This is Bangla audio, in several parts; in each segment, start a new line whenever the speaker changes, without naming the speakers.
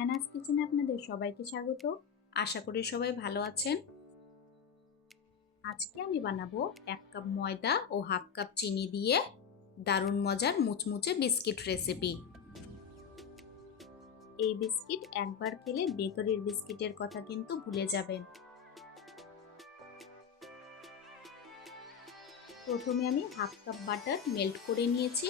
অ্যানাস কিচেনে আপনাদের সবাইকে স্বাগত।
আশা করি সবাই ভালো আছেন। আজকে আমি বানাবো এক কাপ ময়দা ও হাফ কাপ চিনি দিয়ে দারুণ মজার মুচমুচে বিস্কিট রেসিপি এই বিস্কিট একবার খেলে বেকারির বিস্কিটের কথা কিন্তু ভুলে যাবেন। প্রথমে আমি হাফ কাপ বাটার মেল্ট করে নিয়েছি।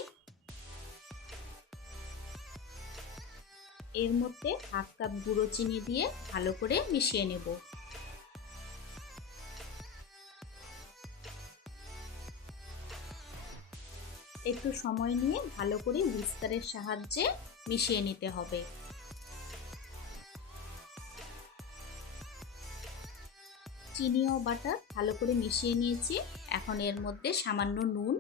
এর মধ্যে হাফ কাপ গুঁড়ো চিনি দিয়ে ভালো করে মিশিয়ে নেব। একটু সময় নিয়ে ভালো করে বিস্তারের সাহায্যে মিশিয়ে নিতে হবে। চিনি ও বাটার ভালো করে মিশিয়ে নিয়েছি। এখন এর মধ্যে সামান্য নুন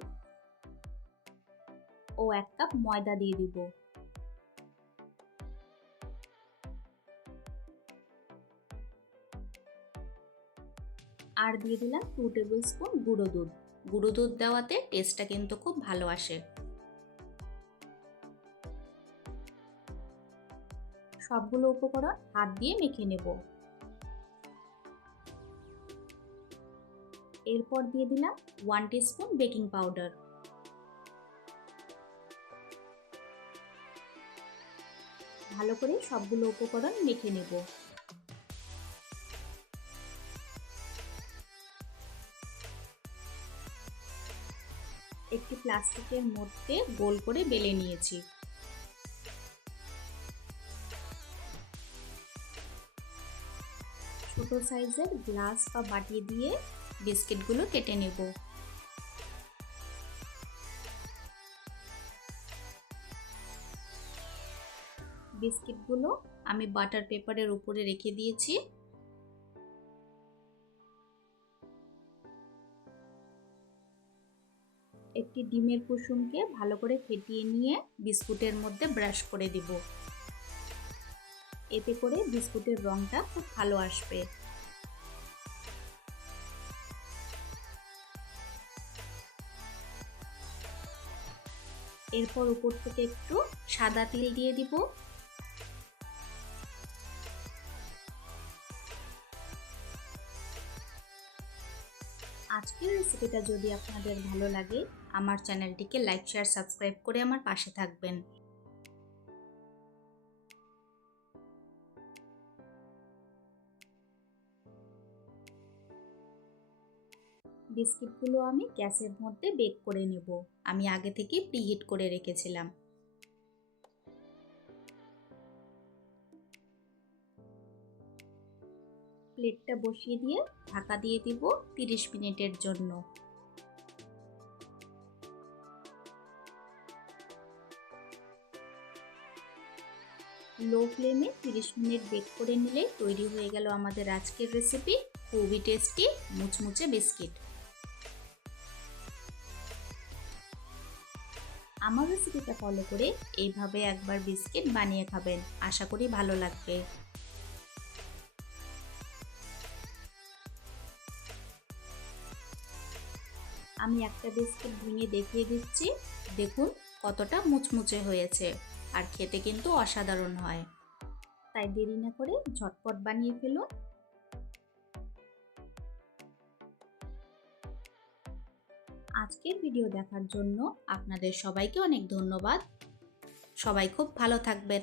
ও এক কাপ ময়দা দিয়ে দিব। আর দিয়ে দিলাম টু টেবিল স্পুন গুঁড়ো দুধ। গুঁড়ো দুধ দেওয়াতে টেস্টটা কিন্তু খুব ভালো আসে। সবগুলো উপকরণ হাত দিয়ে মেখে নেব। এরপর দিয়ে দিলাম ওয়ান স্পুন বেকিং পাউডার ভালো করে সবগুলো উপকরণ মেখে নেব। একটি প্লাস্টিকের মধ্যে গোল করে বেলে নিয়েছি। ছোট সাইজের গ্লাস বা বাটি দিয়ে বিস্কিটগুলো কেটে নেব। বিস্কিটগুলো আমি বাটার পেপারের উপরে রেখে দিয়েছি। একটি ডিমের কুসুমকে ভালো করে ফেটিয়ে নিয়ে বিস্কুটের মধ্যে ব্রাশ করে দিব। এতে করে বিস্কুটের রংটা খুব ভালো আসবে। এরপর উপর থেকে একটু সাদা তিল দিয়ে দিব। আজকের রেসিপিটা যদি আপনাদের ভালো লাগে আমার চ্যানেলটিকে লাইক, শেয়ার, সাবস্ক্রাইব করে আমার পাশে থাকবেন। বিস্কিটগুলো আমি গ্যাসের মধ্যে বেক করে নেব। আমি আগে থেকে প্রিহিট করে রেখেছিলাম। প্লেটটা বসিয়ে দিয়ে ঢাকা দিয়ে দিব তিরিশ মিনিটের জন্য। লো ফ্লেমে তিরিশ মিনিট বেক করে নিলেই তৈরি হয়ে গেল আমাদের আজকের রেসিপি খুবই টেস্টি মুচমুচে বিস্কিট আমার রেসিপিটা ফলো করে এইভাবে একবার বিস্কিট বানিয়ে খাবেন, আশা করি ভালো লাগবে। আমি একটা বিস্কিট ভেঙে দেখিয়ে দিচ্ছি, দেখুন কতটা মুচমুচে হয়েছে। আর খেতে কিন্তু অসাধারণ হয়। তাই দেরি না করে ঝটপট বানিয়ে ফেলুন। আজকের ভিডিও দেখার জন্য আপনাদের সবাইকে অনেক ধন্যবাদ। সবাই খুব ভালো থাকবেন।